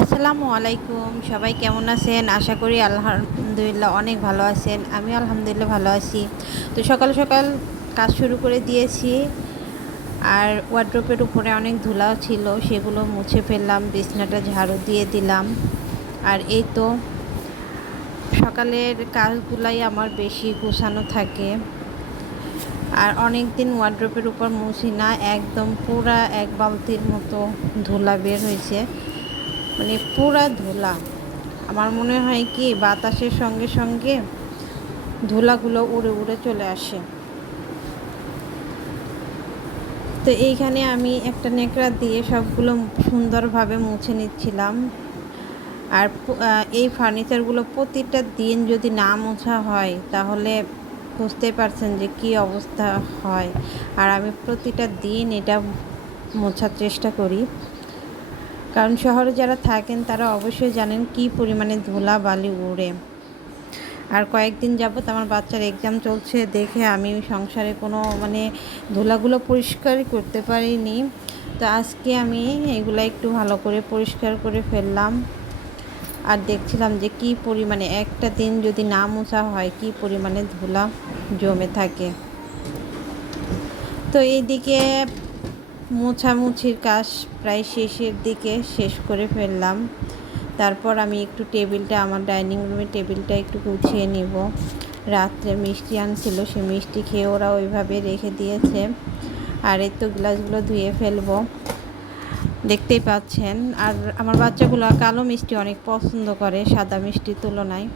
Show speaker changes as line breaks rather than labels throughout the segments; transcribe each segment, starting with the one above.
আসসালামু আলাইকুম, সবাই কেমন আছেন? আশা করি আলহামদুলিল্লাহ অনেক ভালো আছেন। আমি আলহামদুলিল্লাহ ভালো আছি। তো সকাল সকাল কাজ শুরু করে দিয়েছি। আর ওয়ার্ড্রোপের উপরে অনেক ধুলা ছিল, সেগুলো মুছে ফেললাম, বিছনাটা ঝাড়ু দিয়ে দিলাম। আর এই তো সকালের কাজগুলাই আমার বেশি গোছানো থাকে। আর অনেক দিন ওয়ার্ড্রোপের উপর মুছি না, একদম পুরা এক বালতির মতো ধুলা বের হয়েছে। মানে পুরা ধুলা। আমার মনে হয় কি, বাতাসের সঙ্গে সঙ্গে ধুলাগুলো উড়ে উড়ে চলে আসে। তো এইখানে আমি একটা নেকড়া দিয়ে সবগুলো সুন্দরভাবে মুছে নিচ্ছিলাম। আর এই ফার্নিচারগুলো প্রতিটা দিন যদি না মোছা হয়, তাহলে বুঝতে পারছেন যে কি অবস্থা হয়। আর আমি প্রতিটা দিন এটা মোছার চেষ্টা করি। কারণ শহরে যারা থাকেন তারা অবশ্যই জানেন কি পরিমাণে ধুলা বালি উড়ে। আর কয়েকদিন যাবত আমার বাচ্চার এক্সাম চলছে দেখে আমি সংসারে কোনো মানে ধুলাগুলো পরিষ্কার করতে পারিনি। তো আজকে আমি এগুলো একটু ভালো করে পরিষ্কার করে ফেললাম। আর দেখছিলাম যে কি পরিমাণে একটা দিন যদি না মোছা হয় কি পরিমাণে ধুলা জমে থাকে। তো এইদিকে মোছামুছির কাজ প্রায় শেষের দিকে শেষ করে ফেললাম। তারপর আমি একটু টেবিলটা, আমার ডাইনিং রুমের টেবিলটা একটু গুছিয়ে নিব। রাত্রে মিষ্টি আনছিল, সে মিষ্টি খেয়ে ওরা ওইভাবে রেখে দিয়েছে। আর এই তো গ্লাসগুলো ধুয়ে ফেলব। দেখতেই পাচ্ছেন, আর আমার বাচ্চাগুলো কালো মিষ্টি অনেক পছন্দ করে, সাদা মিষ্টির তুলনায়।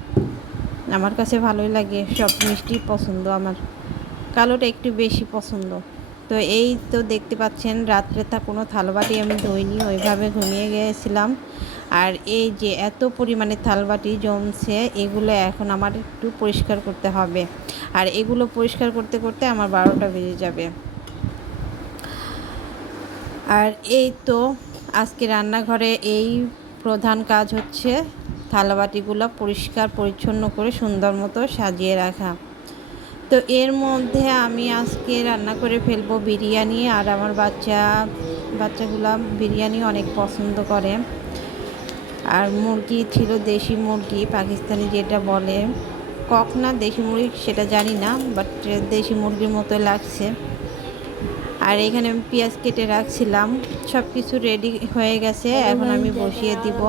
আমার কাছে ভালোই লাগে, সব মিষ্টি পছন্দ আমার। কালোটা একটু বেশি পছন্দ। তো এই তো দেখতে পাচ্ছেন, রাত্রে তা কোনো থালবাটি আমি ধুইনি, ওইভাবে ঘুমিয়ে গিয়েছিলাম আর এই যে এত পরিমাণে থালবাটি জমছে, এগুলো এখন আমার একটু পরিষ্কার করতে হবে। আর এগুলো পরিষ্কার করতে করতে আমার বারোটা বেজে যাবে। আর এই তো আজকে রান্নাঘরে এই প্রধান কাজ হচ্ছে থালাবাটিগুলো পরিষ্কার, পরিচ্ছন্ন করে সুন্দর মতো সাজিয়ে রাখা। তো এর মধ্যে আমি আজকে রান্না করে ফেলব বিরিয়ানি আর আমার বাচ্চা বাচ্চাগুলো বিরিয়ানি অনেক পছন্দ করে। আর মুরগি ছিল দেশি মুরগি পাকিস্তানি যেটা বলে। কক না দেশি মুরগি সেটা জানি না বাট দেশি মুরগির মতো লাগছে। আর এখানে আমি পেঁয়াজ কেটে রাখছিলাম সব কিছু রেডি হয়ে গেছে। এখন আমি বসিয়ে দিব।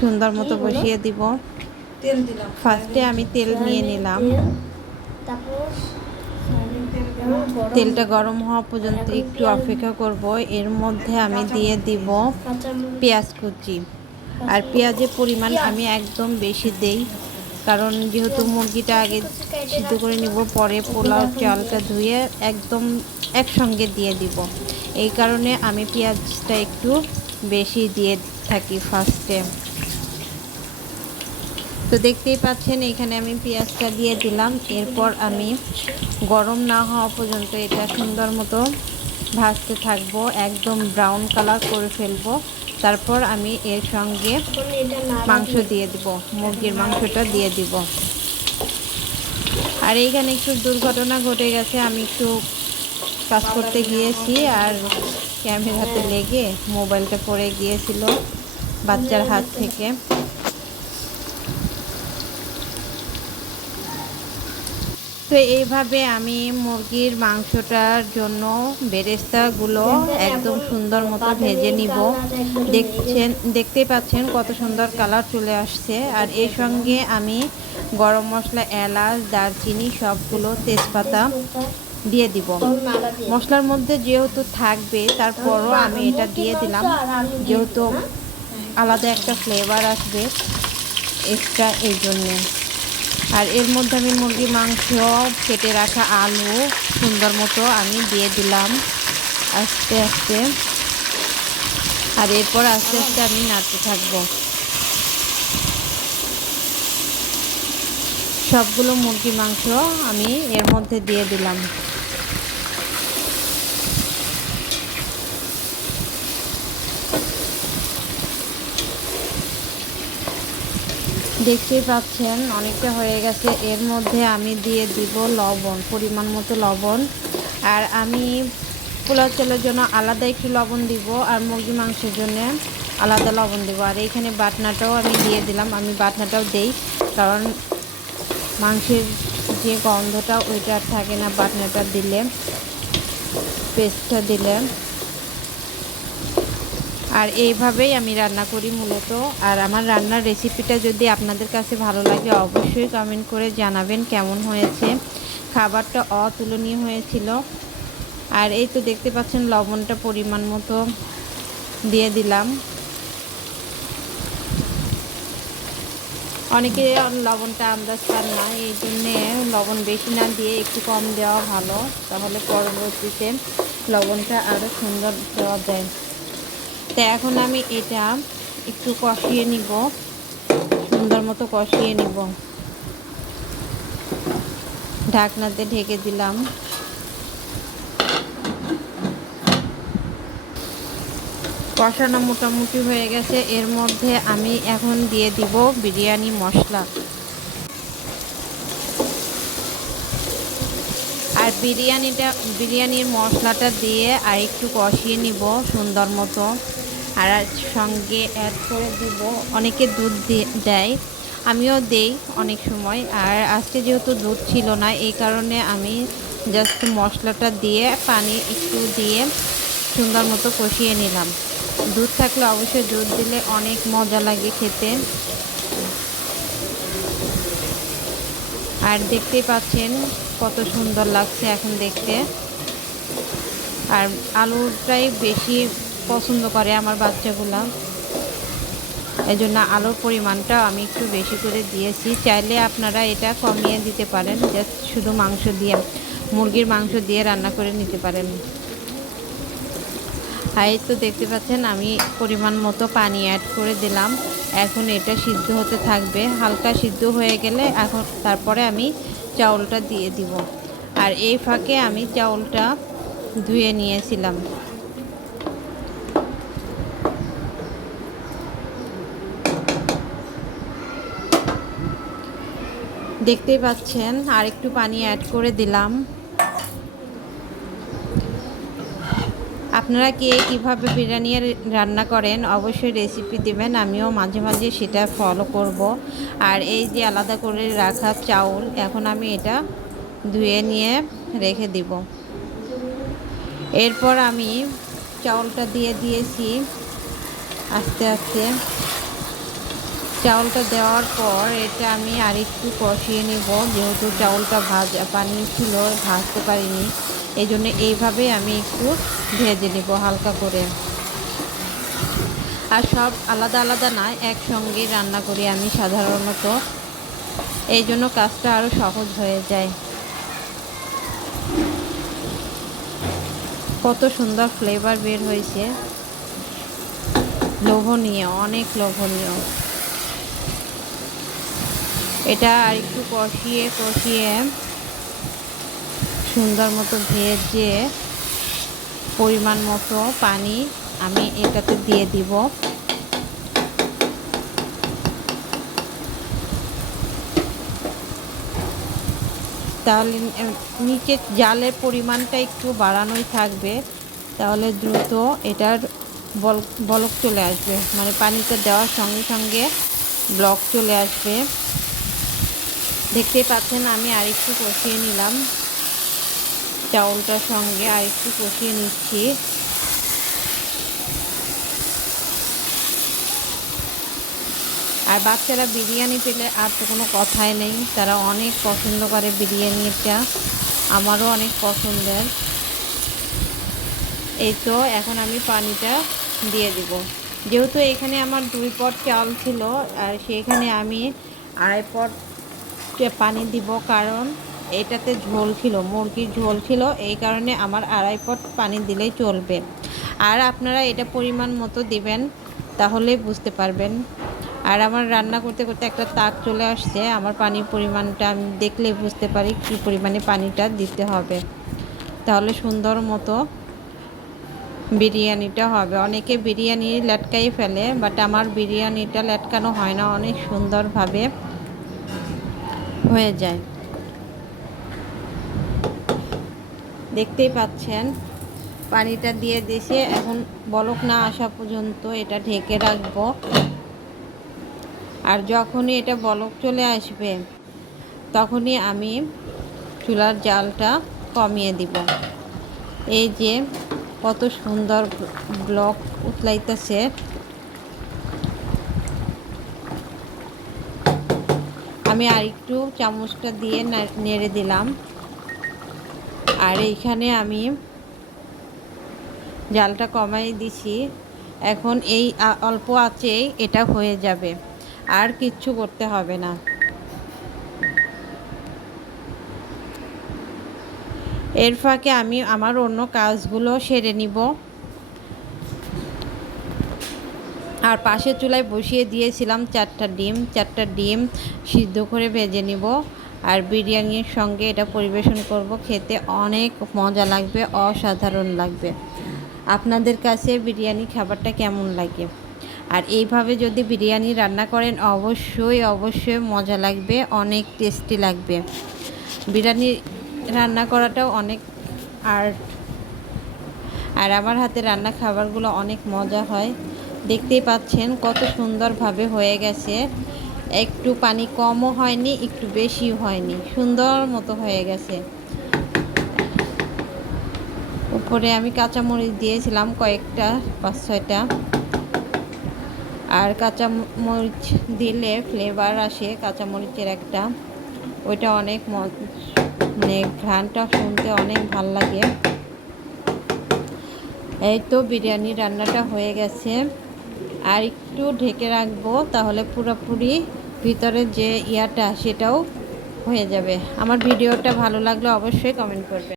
সুন্দর মতো বসিয়ে দিব।
তেল দিলাম।
ফার্স্টে আমি তেল নিয়ে নিলাম। তেলটা গরম হওয়া পর্যন্ত একটু অপেক্ষা করব। এর মধ্যে আমি দিয়ে দিব পেঁয়াজ কুচি। আর পেঁয়াজের পরিমাণ আমি একদম বেশি দেই। কারণ যেহেতু মুরগিটা আগে সিদ্ধ করে নিব পরে পোলাও চালটা ধুয়ে একদম একসঙ্গে দিয়ে দিব। এই কারণে আমি পেঁয়াজটা একটু বেশি দিয়ে থাকি ফার্স্টে। তো দেখতেই পাচ্ছেন, এখানে আমি পেঁয়াজটা দিয়ে দিলাম। এরপর আমি গরম না হওয়া পর্যন্ত এটা সুন্দর মতো ভাজতে থাকব, একদম ব্রাউন কালার করে ফেলব। তারপর আমি এর সঙ্গে মাংস দিয়ে দিব, মুরগির মাংসটা দিয়ে দিব। আর এইখানে একটু দুর্ঘটনা ঘটে গেছে, আমি একটু কাজ করতে গিয়েছি আর ক্যামেরাতে লেগে মোবাইলটা পড়ে গিয়েছিল বাচ্চার হাত থেকে। তো এইভাবে আমি মুরগির মাংসটার জন্য বেরেস্তাগুলো একদম সুন্দর মতো ভেজে নিব। দেখছেন, দেখতেই পাচ্ছেন কত সুন্দর কালার চলে আসছে। আর এর সঙ্গে আমি গরম মশলা, এলাচ, দারচিনি সবগুলো তেজপাতা দিয়ে দিব। মশলার মধ্যে যেহেতু থাকবে, তারপরও আমি এটা দিয়ে দিলাম। যেহেতু আলাদা একটা ফ্লেভার আসবে এক্সট্রা এই জন্যে। আর এর মধ্যে আমি মুরগি, মাংস কেটে রাখা আলু সুন্দর মতো আমি দিয়ে দিলাম আস্তে আস্তে। আর এরপর আস্তে আস্তে আমি নাড়তে থাকব। সবগুলো মুরগি, মাংস আমি এর মধ্যে দিয়ে দিলাম। দেখতেই পাচ্ছেন, অনেকটা হয়ে গেছে। এর মধ্যে আমি দিয়ে দিব লবণ, পরিমাণ মতো লবণ। আর আমি পোলাও চালের জন্য আলাদা একটু লবণ দিব আর মুরগি মাংসের জন্য আলাদা লবণ দেবো। আর এইখানে বাটনাটাও আমি দিয়ে দিলাম, আমি বাটনাটাও দেই, কারণ মাংসের যে গন্ধটা ওইটা থাকে না বাটনাটা দিলে, পেস্টটা দিলে। আর এইভাবেই আমি রান্না করি মূলত। আর আমার রান্নার রেসিপিটা যদি আপনাদের কাছে ভালো লাগে অবশ্যই কমেন্ট করে জানাবেন কেমন হয়েছে। খাবারটা অতুলনীয় হয়েছিল। আর এই তো দেখতে পাচ্ছেন লবণটা পরিমাণ মতো দিয়ে দিলাম। অনেকে লবণটা আন্দাজ পান না, এই জন্যে লবণ বেশি না দিয়ে একটু কম দেওয়া ভালো। তাহলে পরবর্তীতে লবণটা আরও সুন্দর দেওয়া যায়। তো এখন আমি এটা একটু কষিয়ে নিব। সুন্দর মতো কষিয়ে নিব। ঢাকনাতে ঢেকে দিলাম। কষানো মোটামুটি হয়ে গেছে। এর মধ্যে আমি এখন দিয়ে দিব বিরিয়ানি মশলা। আর বিরিয়ানিটা, বিরিয়ানির মশলাটা দিয়ে আর একটু কষিয়ে নিব সুন্দর মতো। আর সঙ্গে অ্যাড করে দিব। অনেকে দুধ দিয়ে- আমিও দেই অনেক সময়। আর আজকে যেহেতু দুধ ছিল না, এই কারণে আমি জাস্ট মশলাটা দিয়ে, পানি একটু দিয়ে সুন্দর মতো কষিয়ে নিলাম। দুধ থাকলে অবশ্যই দুধ দিলে অনেক মজা লাগে খেতে। আর দেখতেই পাচ্ছেন কত সুন্দর লাগছে এখন দেখতে। আর আলুটাই বেশি পছন্দ করে আমার বাচ্চাগুলা। এই জন্য আলুর পরিমাণটা আমি একটু বেশি করে দিয়েছি। চাইলে আপনারা এটা কমিয়ে দিতে পারেন, জাস্ট শুধু মাংস দিয়ে, মুরগির মাংস দিয়ে রান্না করে নিতে পারেন। এই তো দেখতে পাচ্ছেন, আমি পরিমাণ মতো পানি অ্যাড করে দিলাম। এখন এটা সিদ্ধ হতে থাকবে। হালকা সিদ্ধ হয়ে গেলে এখন তারপরে আমি চাউলটা দিয়ে দিব। আর এই ফাঁকে আমি চাউলটা ধুয়ে নিয়েছিলাম। দেখতেই পাচ্ছেন, আর একটু পানি অ্যাড করে দিলাম। আপনারা কে কীভাবে বিরিয়ানি রান্না করেন, অবশ্যই রেসিপি দেবেন, আমিও মাঝে মাঝে সেটা ফলো করব। আর এই যে আলাদা করে রাখা চাউল, এখন আমি এটা ধুয়ে নিয়ে রেখে দিব। এরপর আমি চাউলটা দিয়ে দিয়েছি, আস্তে আস্তে। চাউলটা দেওয়ার পর এটা আমি আরেকটু কষিয়ে নেব। যেহেতু চাউলটা ভাজা, পানি ছিল, ভাজতে পারিনি এই জন্য এইভাবে আমি একটু ভেজে নেব হালকা করে। আর সব আলাদা আলাদা না, একসঙ্গে রান্না করি আমি সাধারণত। এই জন্য কাজটা আরও সহজ হয়ে যায়। কত সুন্দর ফ্লেভার বের হয়েছে। লোভনীয়, অনেক লোভনীয়। এটা আর একটু কষিয়ে কষিয়ে সুন্দর মতো ভেজে পরিমাণ মতো পানি আমি এটাতে দিয়ে দিব। তাহলে নিচে জালের পরিমাণটা একটু বাড়ানোই থাকবে। তাহলে দ্রুত এটার বল, বলক চলে আসবে। মানে পানিটা দেওয়ার সঙ্গে সঙ্গে ব্লক চলে আসবে। দেখতেই পাচ্ছেন, আমি আরেকটু কষিয়ে নিলাম। চাউলটার সঙ্গে আরেকটু কষিয়ে নিচ্ছি। আর বাচ্চারা বিরিয়ানি পেলে আর তো কোনো কথাই নেই, তারা অনেক পছন্দ করে বিরিয়ানিটা। আমারও অনেক পছন্দের। এই তো এখন আমি পানিটা দিয়ে দিব। যেহেতু এখানে আমার দুই পট চাল ছিল, আর সেখানে আমি আড়াই পট পানি দিব কারণ এটাতে ঝোল ছিল, মুরগির ঝোল ছিল, এই কারণে আমার আড়াই পট পানি দিলেই চলবে। আর আপনারা এটা পরিমাণ মতো দিবেন, তাহলে বুঝতে পারবেন। আর আমার রান্না করতে করতে একটা তাক চলে আসছে, আমার পানির পরিমাণটা আমি দেখলে বুঝতে পারি কী পরিমাণে পানিটা দিতে হবে। তাহলে সুন্দর মতো বিরিয়ানিটা হবে। অনেকে বিরিয়ানি লেটকাই ফেলে, বাট আমার বিরিয়ানিটা লেটকানো হয় না, অনেক সুন্দরভাবে। হয়ে যায়। দেখতেই পাচ্ছেন, পানিটা দিয়ে দিয়েছে এখন বলক না আসা পর্যন্ত এটা ঢেকে রাখব। আর যখনই এটা বলক চলে আসবে, তখনই আমি চুলার জালটা কমিয়ে দিব। এই যে কত সুন্দর ব্লক উতলাইতেছে। আমি আর একটু চামচটা দিয়ে নেড়ে দিলাম। আর এইখানে আমি জালটা কমাই দিছি। এখন এই অল্প আঁচেই এটা হয়ে যাবে। আর কিচ্ছু করতে হবে না। এর ফাঁকে আমি আমার অন্য কাজগুলো সেরে নিব। আর পাশের চুলায় বসিয়ে দিয়েছিলাম চারটা ডিম চারটা ডিম সিদ্ধ করে ভেজে নিব। আর বিরিয়ানির সঙ্গে এটা পরিবেশন করব, খেতে অনেক মজা লাগবে, অসাধারণ লাগবে। আপনাদের কাছে বিরিয়ানি খাবারটা কেমন লাগে? আর এইভাবে যদি বিরিয়ানি রান্না করেন, অবশ্যই অবশ্যই মজা লাগবে, অনেক টেস্টি লাগবে। বিরিয়ানি রান্না করাটাও অনেক আর্ট আর আমার হাতে রান্না খাবারগুলো অনেক মজা হয়। দেখতেই পাচ্ছেন কত সুন্দরভাবে হয়ে গেছে। একটু পানি কমও হয়নি, একটু বেশিও হয়নি। সুন্দর মতো হয়ে গেছে। উপরে আমি কাঁচামরিচ দিয়েছিলাম কয়েকটা, পাঁচ ছয়টা। আর কাঁচামরিচ দিলে ফ্লেভার আসে কাঁচামরিচের একটা। ওইটা অনেক মানে ঘ্রাণটা শুনতে অনেক ভালো লাগে। এই তো বিরিয়ানি রান্নাটা হয়ে গেছে। আর একটু ঢেকে রাখব, তাহলে পুরোপুরি ভিতরে যে ইয়াটা, সেটাও হয়ে যাবে। আমার ভিডিওটা ভালো লাগলে অবশ্যই কমেন্ট করবে